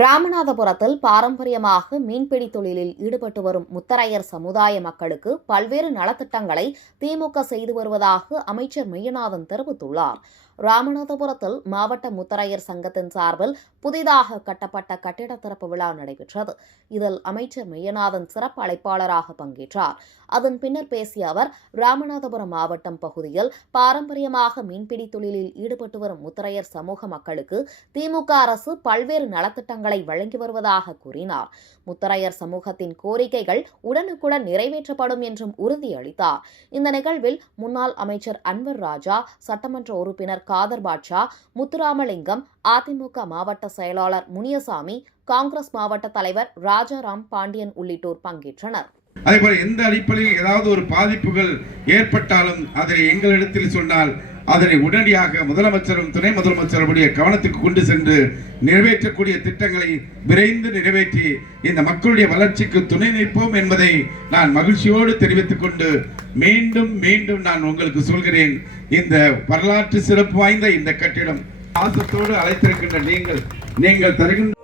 ராமநாதபுரத்தில் பாரம்பரியமாக மீன்பிடி தொழிலில் ஈடுபட்டு வரும் முத்தரையர் சமுதாய மக்களுக்கு பல்வேறு நலத்திட்டங்களை திமுக செய்து வருவதாக அமைச்சர் மெய்யநாதன் தெரிவித்துள்ளார். ராமநாதபுரத்தில் மாவட்ட முத்தரையர் சங்கத்தின் சார்பில் புதிதாக கட்டப்பட்ட கட்டிட திறப்பு விழா நடைபெற்றது. இதில் அமைச்சர் மெய்யநாதன் சிறப்பு அழைப்பாளராக பங்கேற்றார். அதன் பின்னர் பேசிய அவர், ராமநாதபுரம் மாவட்டம் பகுதியில் பாரம்பரியமாக மீன்பிடி தொழிலில் ஈடுபட்டு வரும் முத்தரையர் சமூக மக்களுக்கு திமுக அரசு பல்வேறு நலத்திட்டங்களை வழங்கி வருவதாக கூறினார். முத்தரையர் சமூகத்தின் கோரிக்கைகள் உடனுக்குடன் நிறைவேற்றப்படும் என்றும் உறுதியளித்தார். இந்த நிகழ்வில் முன்னாள் அமைச்சர் அன்வர் ராஜா, சட்டமன்ற உறுப்பினர் காதர் பாட்ஷா, முத்துராமலிங்கம், அதிமுக மாவட்ட செயலாளர் முனியசாமி, காங்கிரஸ் மாவட்ட தலைவர் ராஜாராம் பாண்டியன் உள்ளிட்டோர் பங்கேற்றனர். அதேபோல எந்த அடிப்படையில் ஏதாவது ஒரு பாதிப்புகள் ஏற்பட்டாலும் அதை எங்களிடத்தில் சொன்னால் அதனை உடனடியாக முதலமைச்சரும் துணை முதலமைச்சருடைய கவனத்துக்கு கொண்டு சென்று நிறைவேற்றக்கூடிய திட்டங்களை விரைந்து நிறைவேற்றி இந்த மக்களுடைய வளர்ச்சிக்கு துணை நிற்போம் என்பதை நான் மகிழ்ச்சியோடு தெரிவித்துக் கொண்டு மீண்டும் மீண்டும் நான் உங்களுக்கு சொல்கிறேன், இந்த வரலாற்று சிறப்பு வாய்ந்த இந்த கட்டிடம் ஆசத்தோடு அழைத்திருக்கின்ற நீங்கள் தருகின்ற